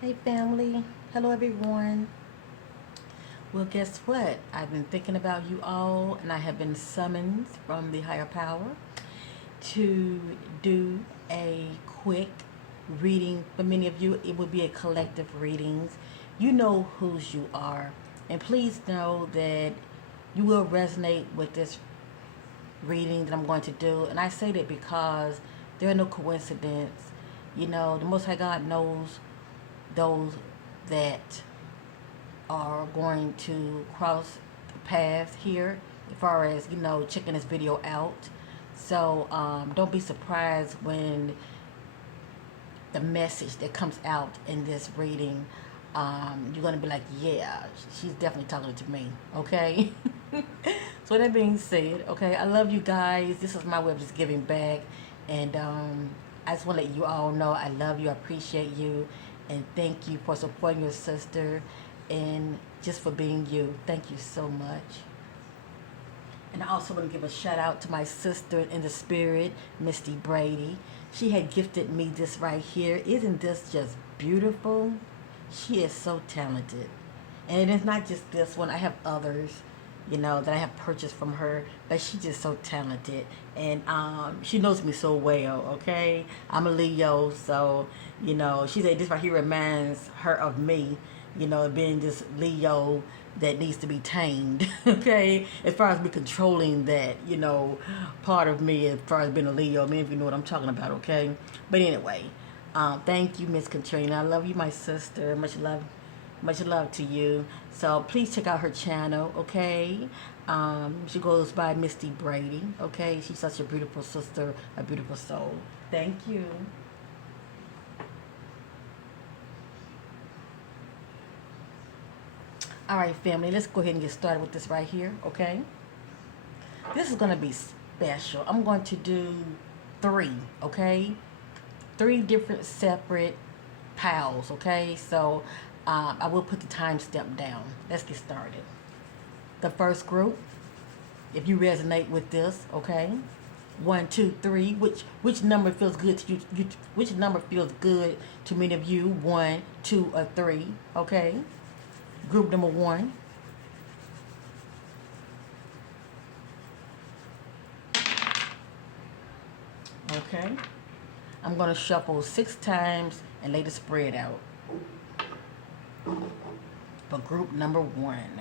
Hey family, hello everyone. Well, guess what? I've been thinking about you all, and I have been summoned from the higher power to do a quick reading. For many of you, it will be a collective readings. You know whose you are, and please know that you will resonate with this reading that I'm going to do. And I say that because there are no coincidence. You know, the Most High God knows those that are going to cross the path here as far as checking this video out. So don't be surprised when the message that comes out in this reading, you're going to be like, yeah, she's definitely talking to me. Okay. So that being said, okay, I love you guys. This is my way of just giving back. And I just want to let you all know I love you, I appreciate you, and thank you for supporting your sister and just for being you. Thank you so much. And I also want to give a shout out to my sister in the spirit, Misty Brady. She had gifted me this right here. Isn't this just beautiful? She is so talented. And it's not just this one. I have others, that I have purchased from her. But she's just so talented. And she knows me so well, okay? I'm a Leo, so, she said this right here reminds her of me, being this Leo that needs to be tamed, okay? As far as me controlling that, part of me, as far as being a Leo, many of you know what I'm talking about, okay? But anyway, thank you, Miss Katrina. I love you, my sister. Much love to you. So please check out her channel, okay? She goes by Misty Brady, okay? She's such a beautiful sister, a beautiful soul. Thank you. All right, family, let's go ahead and get started with this right here, okay? This is going to be special. I'm going to do three, okay? Three different separate pals, okay? So I will put the time step down. Let's get started. The first group, if you resonate with this, okay? One, two, three. Which number feels good to you? Which number feels good to many of you? One, two, or three, okay? Group number one. Okay. I'm going to shuffle 6 times and lay the spread out for group number one.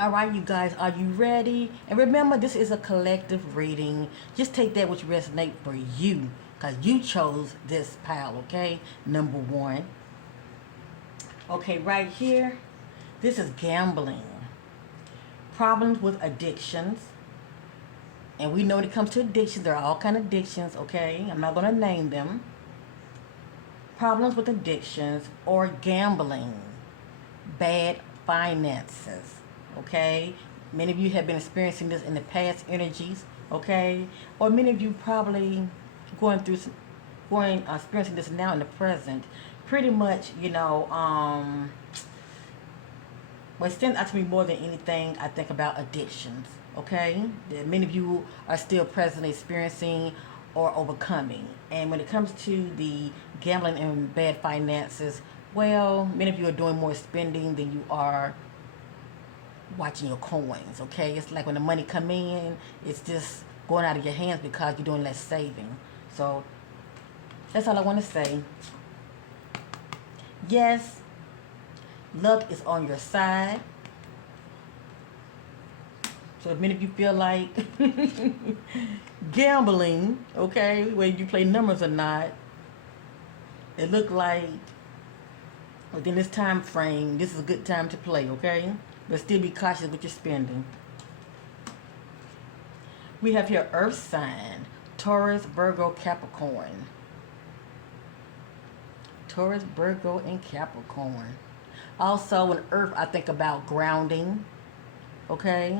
All right, you guys, are you ready? And remember, this is a collective reading. Just take that which resonate for you, because you chose this pile, okay? Number one. Okay, right here, this is gambling. Problems with addictions. And we know when it comes to addictions, there are all kind of addictions, okay? I'm not going to name them. Problems with addictions or gambling. Bad finances, okay? Many of you have been experiencing this in the past energies, okay? Or many of you probably experiencing this now in the present. Pretty much, what stands out to me more than anything, I think about addictions, okay? That many of you are still presently experiencing or overcoming. And when it comes to the gambling and bad finances, well, many of you are doing more spending than you are watching your coins, okay? It's like when the money come in, it's just going out of your hands because you're doing less saving. So that's all I want to say. Yes, luck is on your side. So if many of you feel like gambling, okay, whether you play numbers or not, it look like within this time frame, this is a good time to play, okay? But still be cautious with your spending. We have here Earth sign, Taurus, Virgo, Capricorn. Taurus, Virgo, and Capricorn. Also, in Earth, I think about grounding, okay?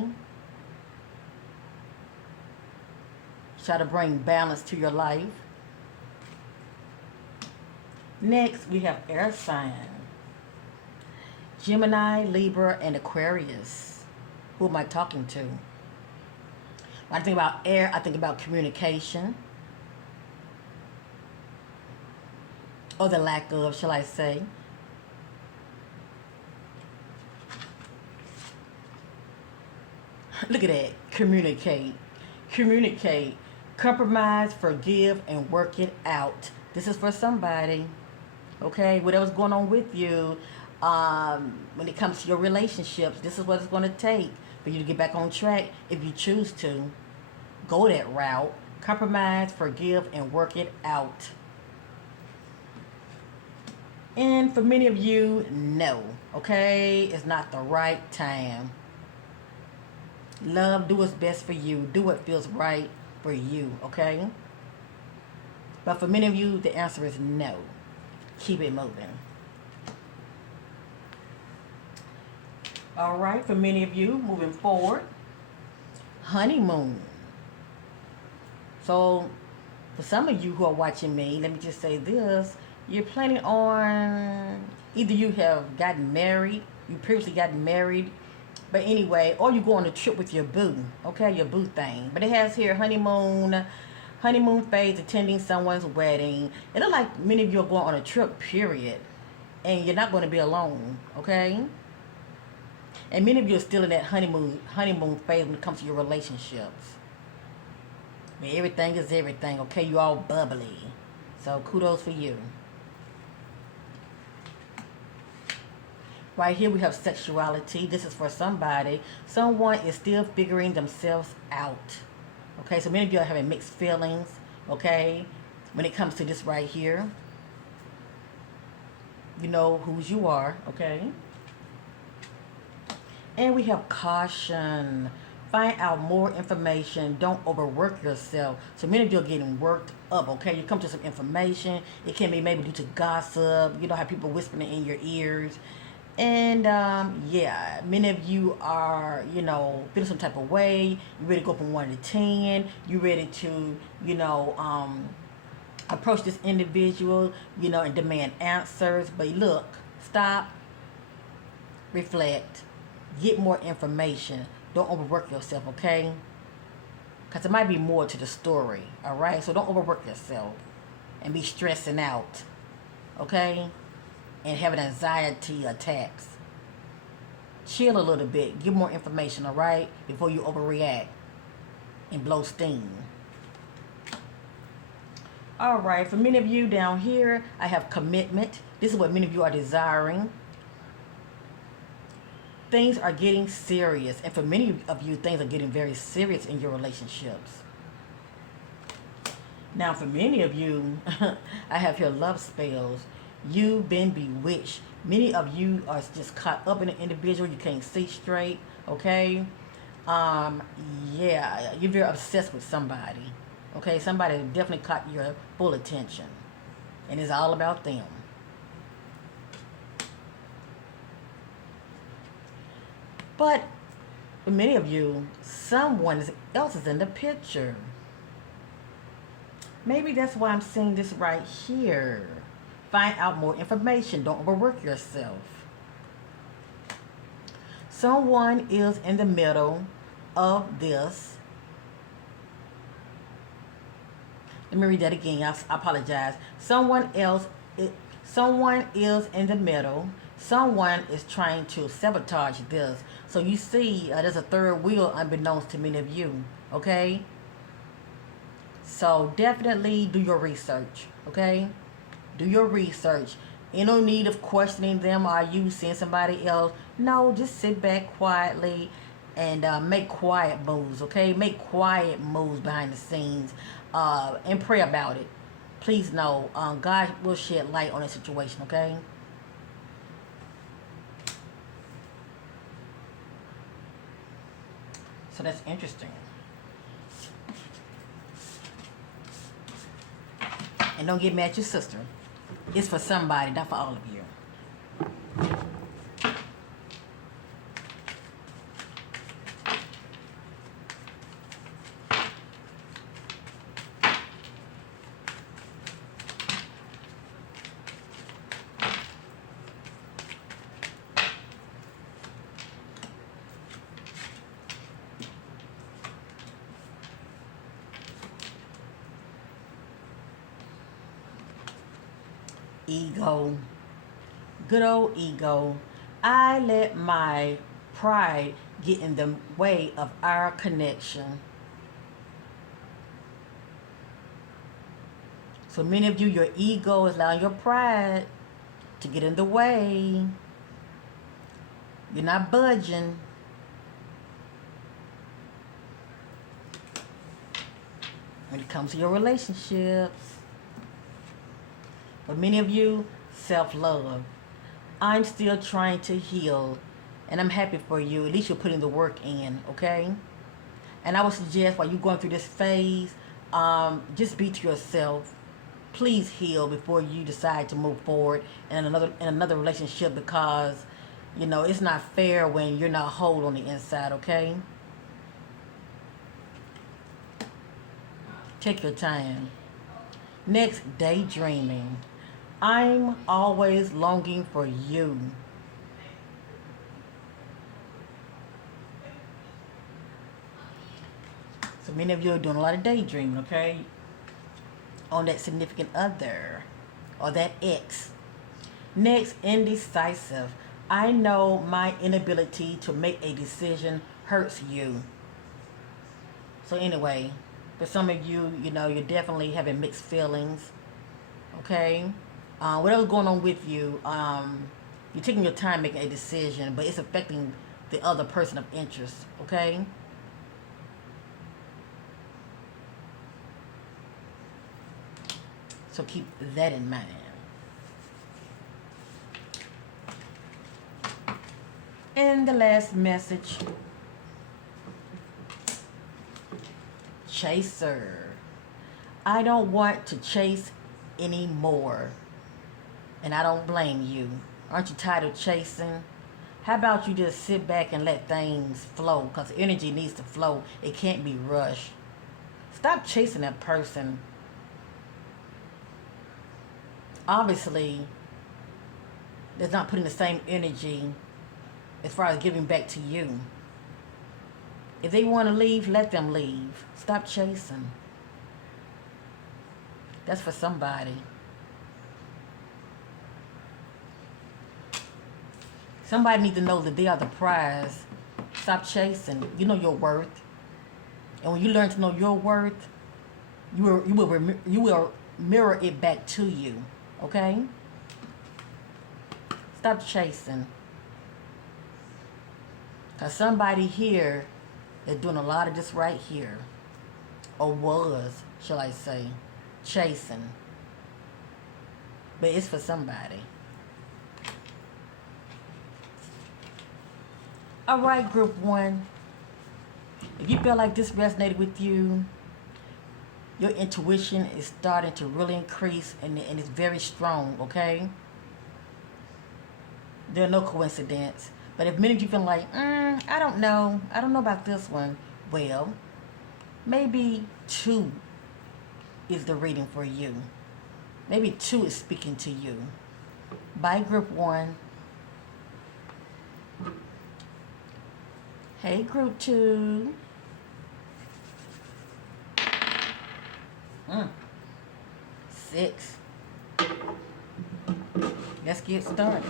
Try to bring balance to your life. Next, we have air sign, Gemini, Libra, and Aquarius. Who am I talking to? When I think about air, I think about communication. Or the lack of, shall I say. Look at that. Communicate. Communicate. Compromise, forgive, and work it out. This is for somebody. Okay? Whatever's going on with you, when it comes to your relationships, this is what it's going to take for you to get back on track if you choose to go that route. Compromise, forgive, and work it out. And for many of you, no. Okay? It's not the right time. Love, do what's best for you. Do what feels right for you. Okay? But for many of you, the answer is no. Keep it moving. All right, for many of you, moving forward, honeymoon. So, for some of you who are watching me, let me just say this. You're planning on, either you have gotten married, you previously gotten married, but anyway, or you go on a trip with your boo, okay, your boo thing. But it has here honeymoon phase, attending someone's wedding. It looks like many of you are going on a trip, period. And you're not going to be alone, okay? And many of you are still in that honeymoon phase when it comes to your relationships. I mean, everything is everything, okay? You all bubbly. So kudos for you. Right here we have sexuality. This is for somebody. Someone is still figuring themselves out. Okay, so many of you are having mixed feelings, okay, when it comes to this right here. You know whose you are, okay? And we have caution. Find out more information. Don't overwork yourself. So many of you are getting worked up, okay? You come to some information. It can be maybe due to gossip. You know how people whispering in your ears. And, yeah, many of you are, you know, feeling some type of way. You're ready to go from 1 to 10. You're ready to, you know, approach this individual, you know, and demand answers. But look, stop, reflect, get more information. Don't overwork yourself, okay? Because there might be more to the story, all right? So don't overwork yourself and be stressing out, okay? And having anxiety attacks. Chill a little bit. Get more information, all right? Before you overreact and blow steam. All right, for many of you down here, I have commitment. This is what many of you are desiring. Things are getting serious. And for many of you, things are getting very serious in your relationships. Now, for many of you, I have here love spells. You've been bewitched. Many of you are just caught up in an individual. You can't see straight, okay? Yeah, you're very obsessed with somebody, okay? Somebody definitely caught your full attention, and it's all about them. But for many of you, someone else is in the picture. Maybe that's why I'm seeing this right here. Find out more information. Don't overwork yourself. Someone is in the middle of this. Let me read that again. I apologize. Someone is in the middle. Someone is trying to sabotage this. So you see, there's a third wheel unbeknownst to many of you. Okay? So definitely do your research. Okay? Do your research. You no need of questioning them. Are you seeing somebody else? No, just sit back quietly and make quiet moves, okay? Make quiet moves behind the scenes, and pray about it. Please know, God will shed light on the situation, okay? So that's interesting. And don't get mad at your sister. It's for somebody, not for all of you. Ego. Good old ego. I let my pride get in the way of our connection. So many of you, your ego is allowing your pride to get in the way. You're not budging. When it comes to your relationships. For many of you, self-love. I'm still trying to heal, and I'm happy for you. At least you're putting the work in, okay? And I would suggest while you're going through this phase, just be to yourself. Please heal before you decide to move forward in another relationship, because you know it's not fair when you're not whole on the inside, okay? Take your time. Next, daydreaming. I'm always longing for you. So many of you are doing a lot of daydreaming, okay? On that significant other or that ex. Next, indecisive. I know my inability to make a decision hurts you. So anyway, for some of you, you know, you're definitely having mixed feelings, okay? Whatever's going on with you, you're taking your time making a decision, but it's affecting the other person of interest, okay? So keep that in mind. And the last message, chaser. I don't want to chase anymore. And I don't blame you. Aren't you tired of chasing? How about you just sit back and let things flow? Because energy needs to flow. It can't be rushed. Stop chasing that person. Obviously, they're not putting the same energy as far as giving back to you. If they want to leave, let them leave. Stop chasing. That's for somebody. Somebody needs to know that they are the prize. Stop chasing. You know your worth. And when you learn to know your worth, you will mirror it back to you. Okay? Stop chasing. Because somebody here is doing a lot of this right here. Or was, shall I say. Chasing. But it's for somebody. All right, group one. If you feel like this resonated with you, your intuition is starting to really increase, and it's very strong, okay? There are no coincidence. But if many of you feel like, I don't know about this one, well, maybe 2 is the reading for you. Maybe 2 is speaking to you. Bye, group 1. Hey, group 2. 6. Let's get started.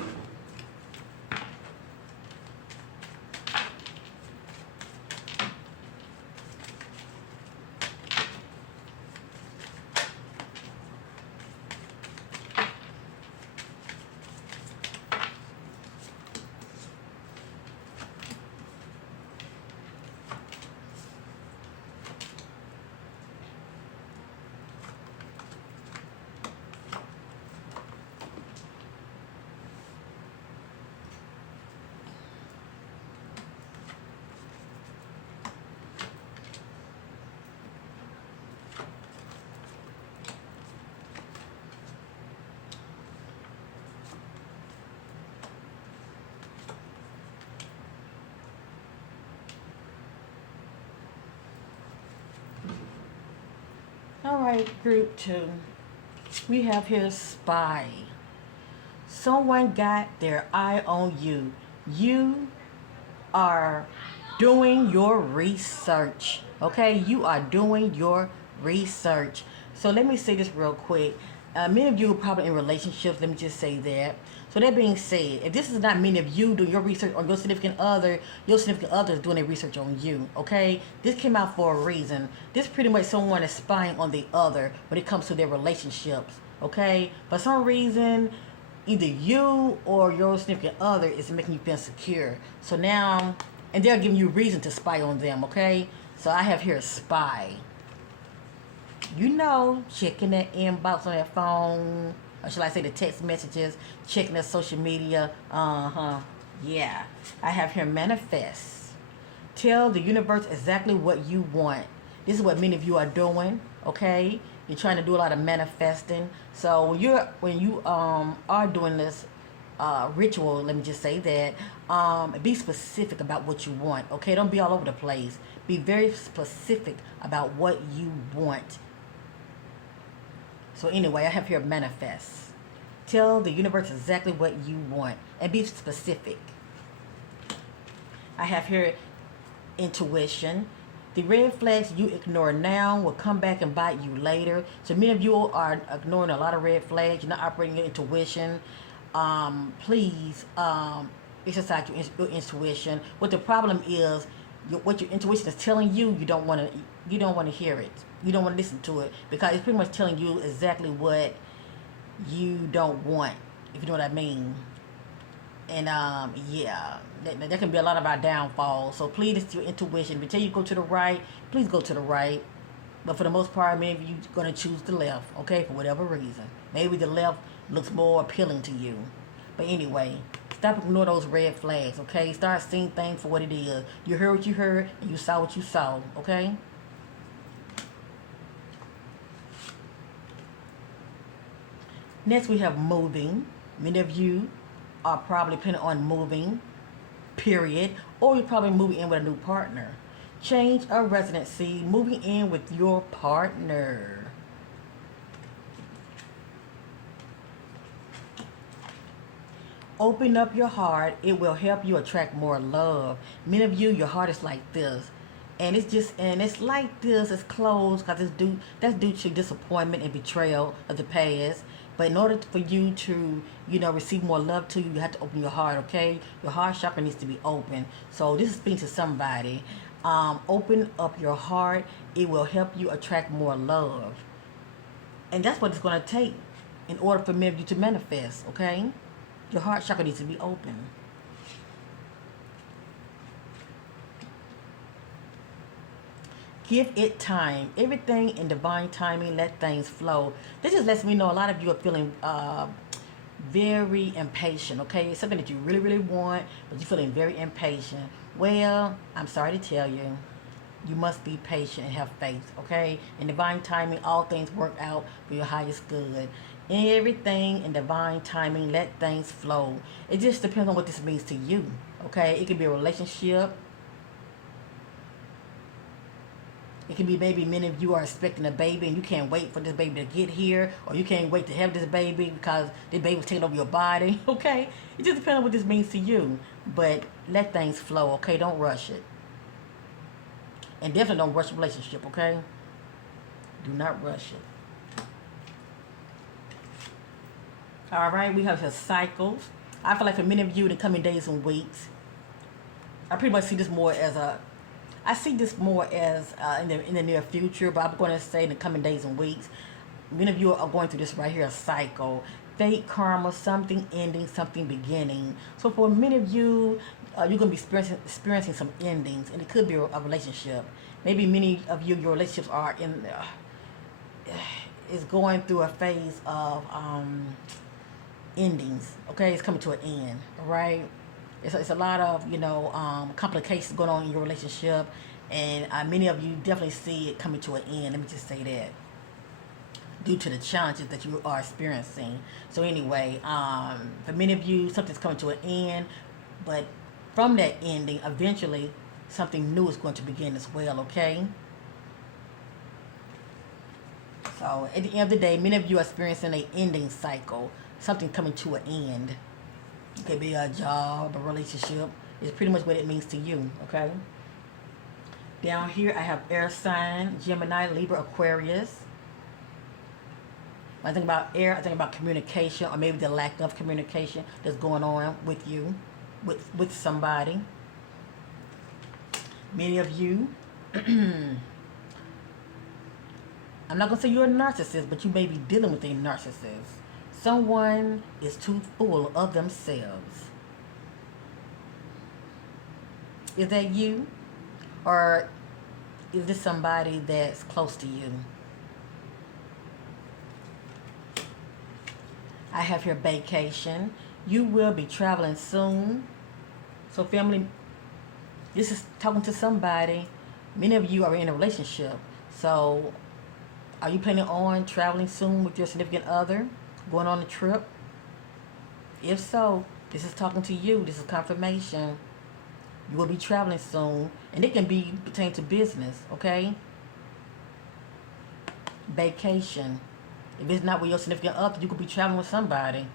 right, group 2. We have here spy. Someone got their eye on you. You are doing your research. Okay, you are doing your research. So let me say this real quick. Many of you are probably in relationships. Let me just say that. So that being said, if this is not many of you doing your research on your significant other is doing their research on you. Okay, this came out for a reason. This pretty much someone is spying on the other when it comes to their relationships. Okay, for some reason, either you or your significant other is making you feel insecure. So now, and they're giving you reason to spy on them, okay? So I have here spy. You know, checking that inbox on their phone, or should I say the text messages, checking their social media. Yeah. I have here manifest. Tell the universe exactly what you want. This is what many of you are doing, okay? You're trying to do a lot of manifesting. So when you are doing this ritual, let me just say that, be specific about what you want, okay? Don't be all over the place. Be very specific about what you want. So anyway, I have here manifest. Tell the universe exactly what you want and be specific. I have here intuition. The red flags you ignore now will come back and bite you later. So many of you are ignoring a lot of red flags. You're not operating your intuition. Please exercise your intuition. What the problem is, what your intuition is telling you, you don't want to hear it. You don't want to listen to it because it's pretty much telling you exactly what you don't want, if you know what I mean. And yeah, that can be a lot of our downfalls. So please, it's your intuition. If it tell you to go to the right, please go to the right. But for the most part, maybe you're going to choose the left, okay, for whatever reason. Maybe the left looks more appealing to you. But anyway, stop ignoring those red flags, okay? Start seeing things for what it is. You heard what you heard, and you saw what you saw, okay? Next, we have moving. Many of you are probably planning on moving, period, or you're probably moving in with a new partner. Change of residency, moving in with your partner. Open up your heart. It will help you attract more love. Many of you, your heart is like this. And it's like this, it's closed because that's due to disappointment and betrayal of the past. But in order for you to, receive more love to you, you have to open your heart, okay? Your heart chakra needs to be open. So this is speaking to somebody. Open up your heart. It will help you attract more love. And that's what it's going to take in order for many of you to manifest, okay? Your heart chakra needs to be open. Give it time. Everything in divine timing, let things flow. This just lets me know a lot of you are feeling very impatient, okay? It's something that you really, really want, but you're feeling very impatient. Well, I'm sorry to tell you, you must be patient and have faith, okay? In divine timing, all things work out for your highest good. Everything in divine timing, let things flow. It just depends on what this means to you, okay? It could be a relationship. It can be maybe many of you are expecting a baby and you can't wait for this baby to get here, or you can't wait to have this baby because the baby was taking over your body, okay? It just depends on what this means to you. But let things flow, okay? Don't rush it. And definitely don't rush a relationship, okay? Do not rush it. All right, we have here cycles. I feel like for many of you in the coming days and weeks, I pretty much see this more as in the near future, but I'm going to say in the coming days and weeks, many of you are going through this right here, a cycle. Fate, karma, something ending, something beginning. So for many of you, you're going to be experiencing some endings, and it could be a relationship. Maybe many of you, your relationships are is going through a phase of endings. Okay, it's coming to an end. All right. It's a lot of complications going on in your relationship, and many of you definitely see it coming to an end. Let me just say that, due to the challenges that you are experiencing. So anyway, for many of you, something's coming to an end, but from that ending, eventually something new is going to begin as well. Okay. So at the end of the day, many of you are experiencing a ending cycle, something coming to an end. It could be a job, a relationship. It's pretty much what it means to you, okay? Down here, I have air sign, Gemini, Libra, Aquarius. When I think about air, I think about communication or maybe the lack of communication that's going on with you, with somebody. Many of you, I'm not going to say you're a narcissist, but you may be dealing with a narcissist. Someone is too full of themselves. Is that you? Or is this somebody that's close to you? I have here vacation. You will be traveling soon. So family, this is talking to somebody. Many of you are in a relationship. So are you planning on traveling soon with your significant other? Going on a trip? If so, this is talking to you. This is confirmation. You will be traveling soon. And it can be pertaining to business, okay? Vacation. If it's not with your significant other, you could be traveling with somebody.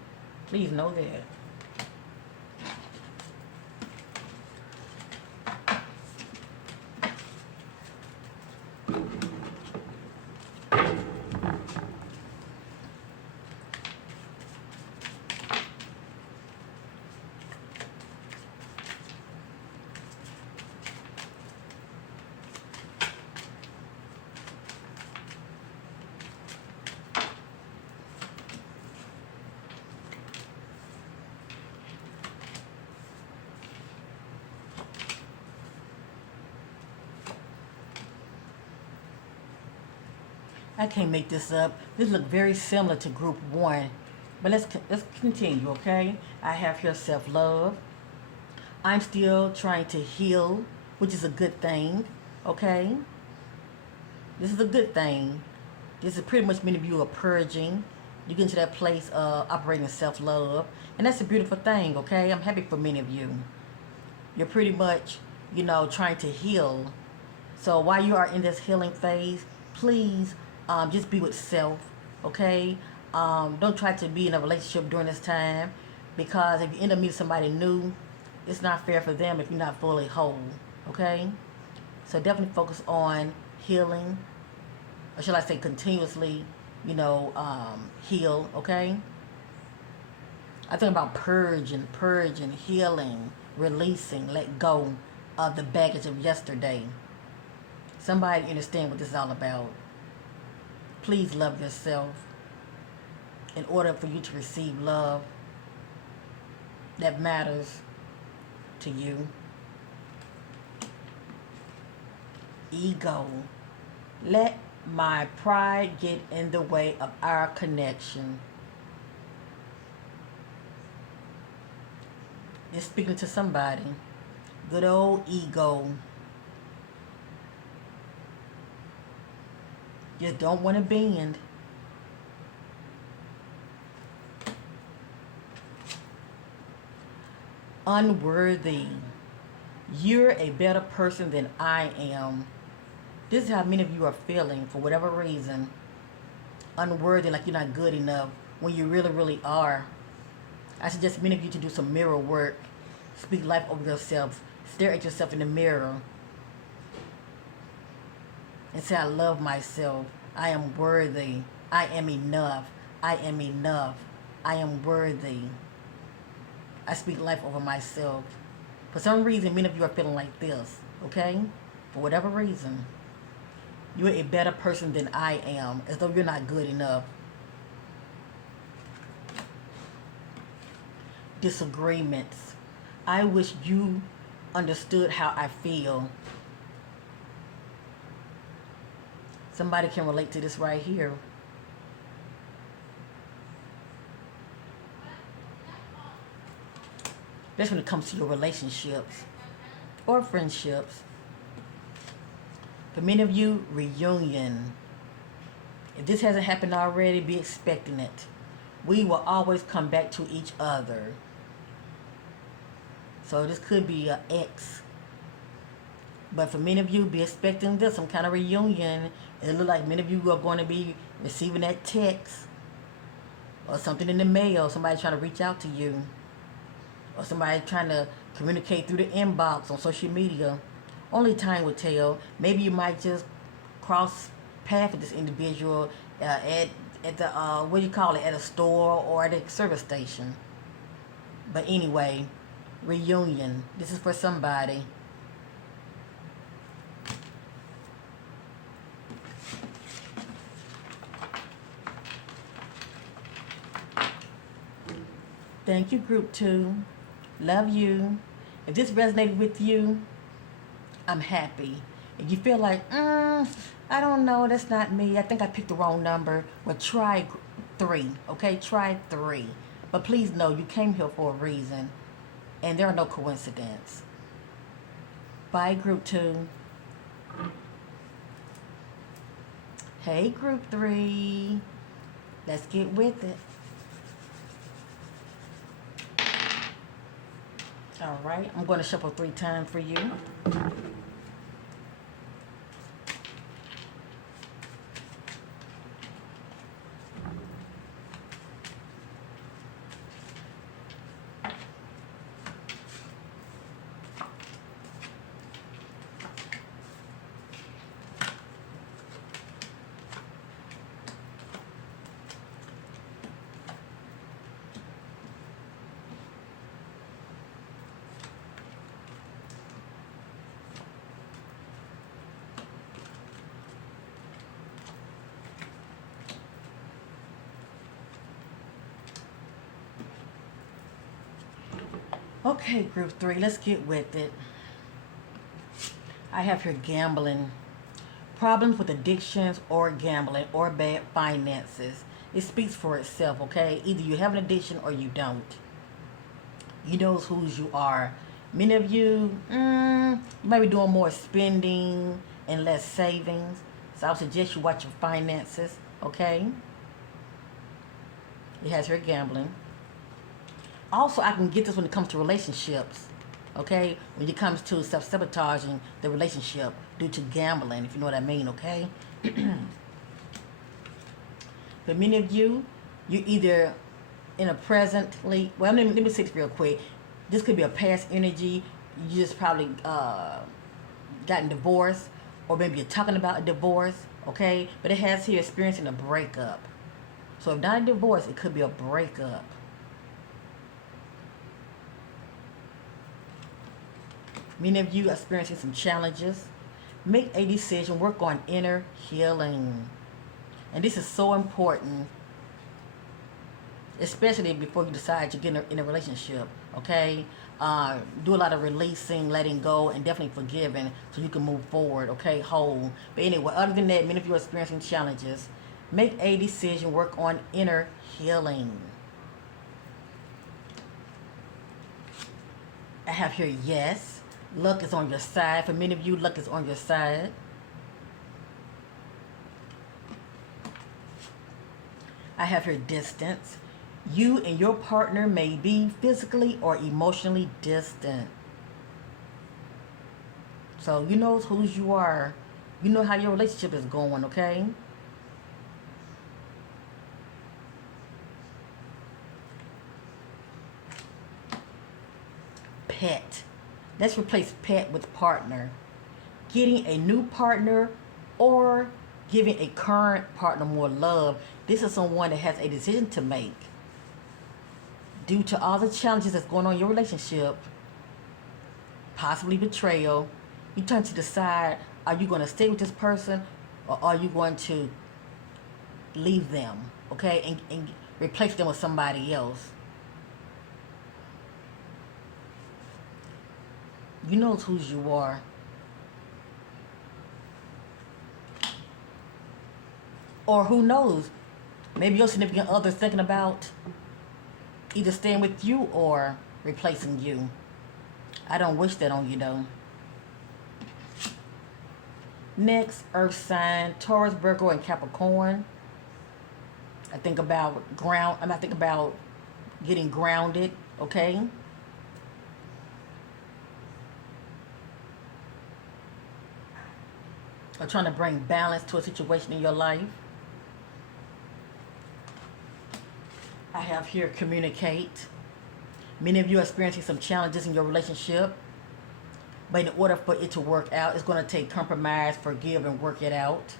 Please know that. I can't make this up. This looks very similar to group 1. But let's continue, okay? I have here self-love. I'm still trying to heal, which is a good thing, okay? This is a good thing. This is pretty much many of you are purging. You get into that place of operating self-love. And that's a beautiful thing, okay? I'm happy for many of you. You're pretty much, trying to heal. So while you are in this healing phase, please just be with self, okay? Don't try to be in a relationship during this time, because if you end up meeting somebody new, it's not fair for them if you're not fully whole, okay? So definitely focus on healing, or shall I say continuously, heal, okay? I think about purging, healing, releasing, let go of the baggage of yesterday. Somebody understand what this is all about. Please love yourself in order for you to receive love that matters to you. Ego. Let my pride get in the way of our connection. It's speaking to somebody. Good old ego. Just don't want to bend. Unworthy. You're a better person than I am. This is how many of you are feeling for whatever reason. Unworthy, like you're not good enough, when you really, really are. I suggest many of you to do some mirror work. Speak life over yourself. Stare at yourself in the mirror and say, I love myself. I am worthy. I am enough. I am enough. I am worthy. I speak life over myself. For some reason, many of you are feeling like this, okay? For whatever reason. You're a better person than I am, as though you're not good enough. Disagreements. I wish you understood how I feel. Somebody can relate to this right here. That's when it comes to your relationships or friendships. For many of you, reunion. If this hasn't happened already, be expecting it. We will always come back to each other. So this could be an ex. But for many of you, be expecting this, some kind of reunion. It looks like many of you are going to be receiving that text or something in the mail, somebody trying to reach out to you, or somebody trying to communicate through the inbox on social media. Only time will tell. Maybe you might just cross path with this individual at the what do you call it, at a store or at a service station. But anyway, reunion. This is for somebody. Thank you, group 2. Love you. If this resonated with you, I'm happy. If you feel like, I don't know, that's not me, I think I picked the wrong number, well, try 3, okay? Try 3. But please know you came here for a reason, and there are no coincidences. Bye, group 2. Hey, group 3. Let's get with it. All right, I'm going to shuffle 3 times for you. Okay, group 3, let's get with it. I have here gambling. Problems with addictions or gambling or bad finances. It speaks for itself, okay? Either you have an addiction or you don't. You know whose you are. Many of you might be doing more spending and less savings. So I would suggest you watch your finances, okay? It has here gambling. Also, I can get this when it comes to relationships, okay? When it comes to self-sabotaging the relationship due to gambling, if you know what I mean, okay? For many of you, you either in a presently, well, let me say this real quick. This could be a past energy. You just probably gotten divorced, or maybe you're talking about a divorce, okay? But it has here experiencing a breakup. So if not a divorce, it could be a breakup. Many of you are experiencing some challenges. Make a decision. Work on inner healing. And this is so important, especially before you decide to get in a relationship, okay? Do a lot of releasing, letting go, and definitely forgiving so you can move forward, okay, whole. But anyway, other than that, many of you are experiencing challenges. Make a decision. Work on inner healing. I have here yes. Luck is on your side. For many of you, luck is on your side. I have here distance. You and your partner may be physically or emotionally distant. So you know whose you are. You know how your relationship is going, okay? Pet. Let's replace pet with partner. Getting a new partner or giving a current partner more love. This is someone that has a decision to make. Due to all the challenges that's going on in your relationship, possibly betrayal, you turn to decide, are you going to stay with this person or are you going to leave them, okay, and replace them with somebody else? You know whose you are. Or who knows, maybe your significant other is thinking about either staying with you or replacing you. I don't wish that on you though. Next, earth sign, Taurus, Virgo, and Capricorn. I think about getting grounded, okay? Or trying to bring balance to a situation in your life. have here communicate. Many of you are experiencing some challenges in your relationship, but in order for it to work out, it's going to take compromise, forgive, and work it out.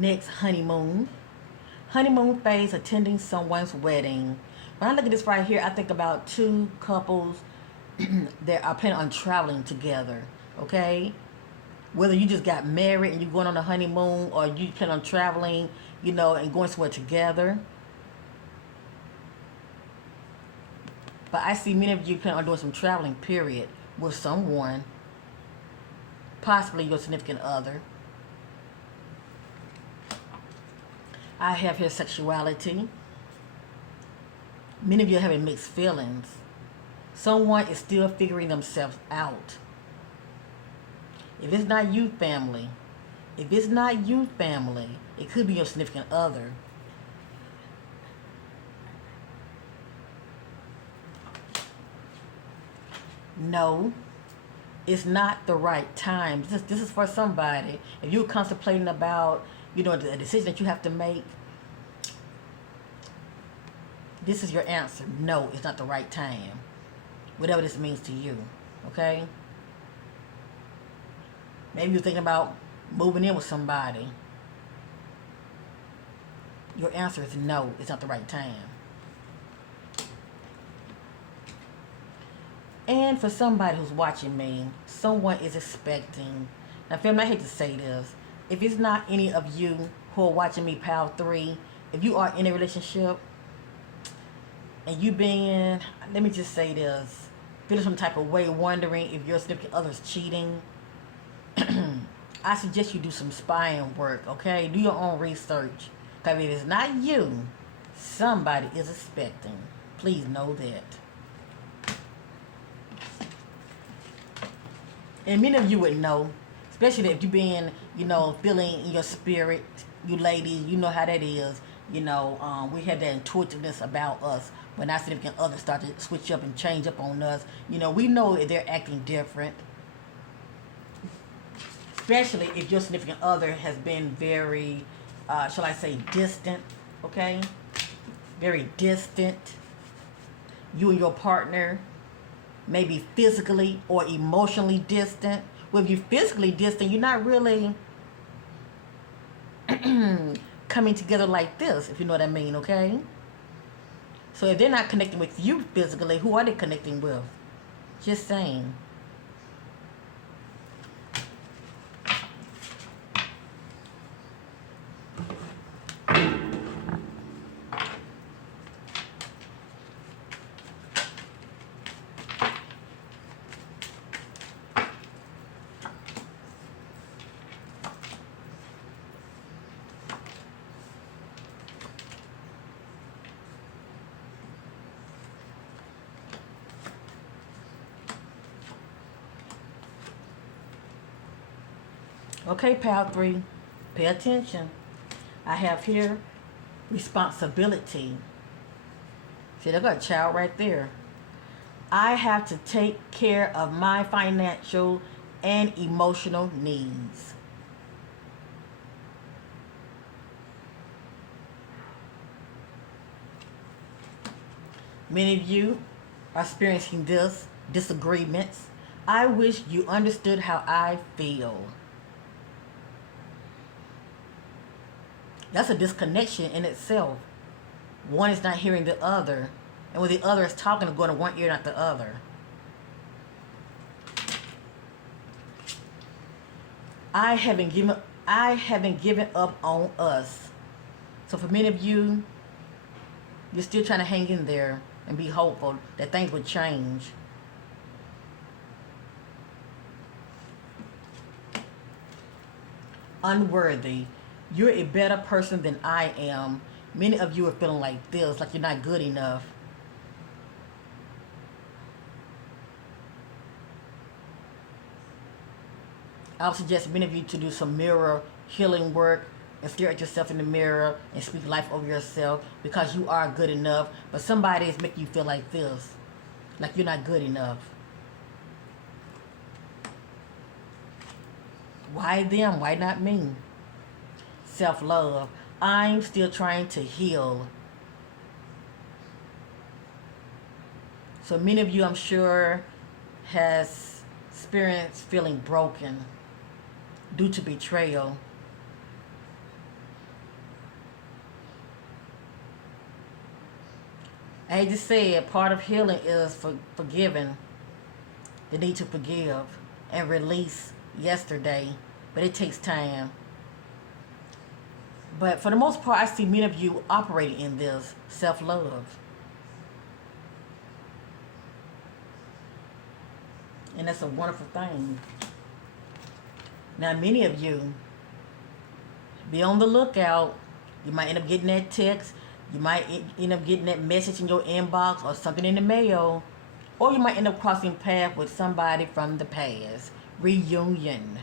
Next, honeymoon. Honeymoon phase, attending someone's wedding. When I look at this right here, I think about two couples that are planning on traveling together. Okay? Whether you just got married and you're going on a honeymoon, or you plan on traveling, and going somewhere together. But I see many of you plan on doing some traveling, period, with someone, possibly your significant other. I have here sexuality. Many of you are having mixed feelings. Someone is still figuring themselves out. If it's not you, family, it could be your significant other. No, it's not the right time. This is for somebody. If you're contemplating about, the decision that you have to make, this is your answer. No, it's not the right time. Whatever this means to you, okay? Maybe you're thinking about moving in with somebody. Your answer is no, it's not the right time. And for somebody who's watching me, someone is expecting. Now, family, I hate to say this. If it's not any of you who are watching me, Pal 3, if you are in a relationship and you being, let me just say this, feeling some type of way, wondering if your significant other's cheating, I suggest you do some spying work, okay? Do your own research. Because if it's not you, somebody is expecting. Please know that. And many of you would know, especially if you've been, feeling in your spirit, you ladies, you know how that is. We have that intuitiveness about us. When our significant others start to switch up and change up on us, we know if they're acting different. Especially if your significant other has been very, shall I say, distant, okay? Very distant. You and your partner may be physically or emotionally distant. Well, if you're physically distant, you're not really coming together like this, if you know what I mean, okay? So if they're not connecting with you physically, who are they connecting with? Just saying. Okay, Pal 3, pay attention. I have here responsibility. See, they got a child right there. I have to take care of my financial and emotional needs. Many of you are experiencing disagreements. I wish you understood how I feel. That's a disconnection in itself. One is not hearing the other. And when the other is talking, it's going to one ear, not the other. I haven't given up on us. So for many of you, you're still trying to hang in there and be hopeful that things will change. Unworthy. You're a better person than I am. Many of you are feeling like this, like you're not good enough. I would suggest many of you to do some mirror healing work and stare at yourself in the mirror and speak life over yourself because you are good enough. But somebody is making you feel like this, like you're not good enough. Why them? Why not me? Self-love. I'm still trying to heal. So many of you, I'm sure, has experienced feeling broken due to betrayal. I just said part of healing is forgiving, the need to forgive and release yesterday, but it takes time. But for the most part, I see many of you operating in this self-love. And that's a wonderful thing. Now, many of you, be on the lookout. You might end up getting that text. You might end up getting that message in your inbox or something in the mail. Or you might end up crossing paths with somebody from the past. Reunion.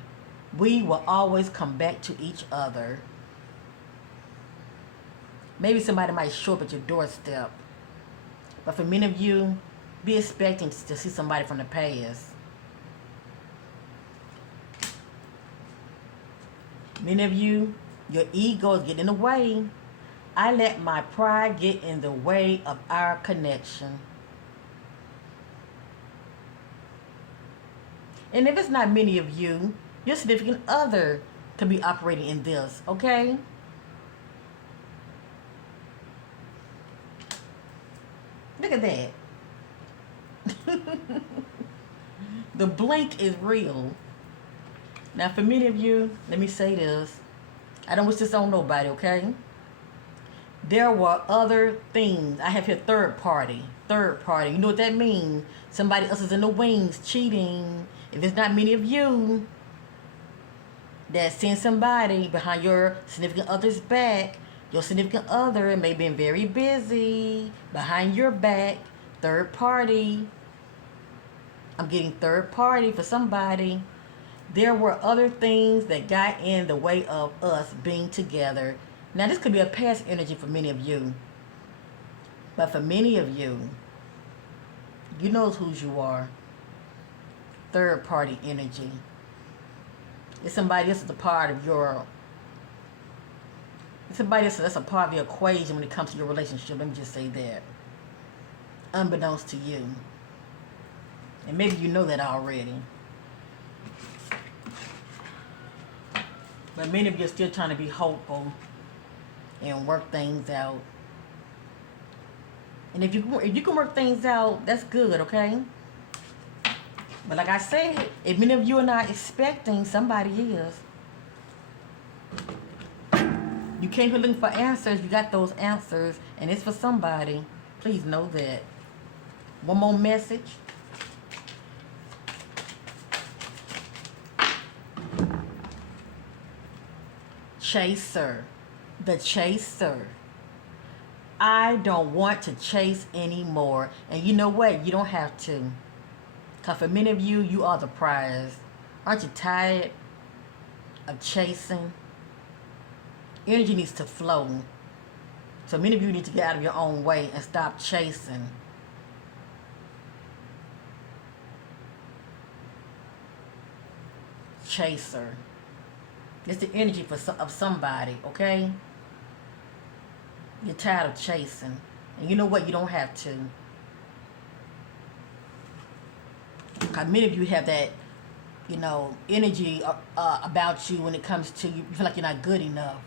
We will always come back to each other. Maybe somebody might show up at your doorstep. But for many of you, be expecting to see somebody from the past. Many of you, your ego is getting in the way. I let my pride get in the way of our connection. And if it's not many of you, your significant other could be operating in this, okay? Look at that. The blink is real. Now, for many of you, let me say this. I don't wish this on nobody, okay? There were other things. I have here third party. Third party. You know what that means? Somebody else is in the wings cheating. If it's not many of you that send somebody behind your significant other's back, your significant other may be very busy behind your back. Third party. I'm getting third party for somebody. There were other things that got in the way of us being together. Now, this could be a past energy for many of you. But for many of you, you know who you are. Third party energy. It's somebody else that's a part of your... It's somebody else that's a part of the equation when it comes to your relationship. Let me just say that. Unbeknownst to you. And maybe you know that already. But many of you are still trying to be hopeful and work things out. And if you can work things out, that's good, okay? But like I said, if many of you are not expecting, somebody is. You came here looking for answers, you got those answers, and it's for somebody. Please know that. One more message. Chaser. The chaser. I don't want to chase anymore. And you know what? You don't have to. Because for many of you, you are the prize. Aren't you tired of chasing? Energy needs to flow. So many of you need to get out of your own way and stop chasing. Chaser. It's the energy of somebody, okay? You're tired of chasing. And you know what? You don't have to. Because many of you have that, energy about you when it comes to you feel like you're not good enough.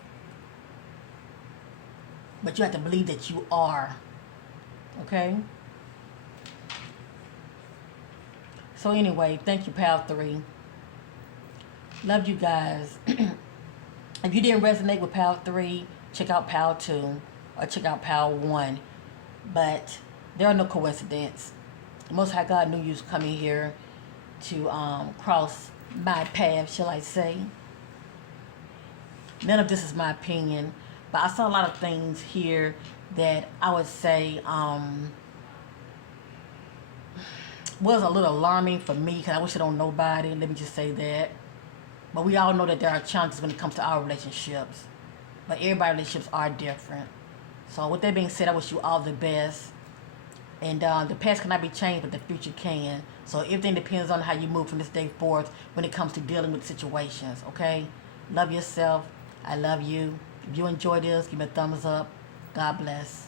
But you have to believe that you are. Okay? So anyway, thank you, Pal 3. Love you guys. If you didn't resonate with Pal 3, check out Pal 2 or check out Pal 1. But there are no coincidences. The Most High God knew you was coming here to cross my path, shall I say. None of this is my opinion, but I saw a lot of things here that I would say was a little alarming for me, because I wish it on nobody. Let me just say that. But we all know that there are challenges when it comes to our relationships. But everybody's relationships are different. So with that being said, I wish you all the best. And the past cannot be changed, but the future can. So everything depends on how you move from this day forth when it comes to dealing with situations, okay? Love yourself. I love you. If you enjoy this, give me a thumbs up. God bless.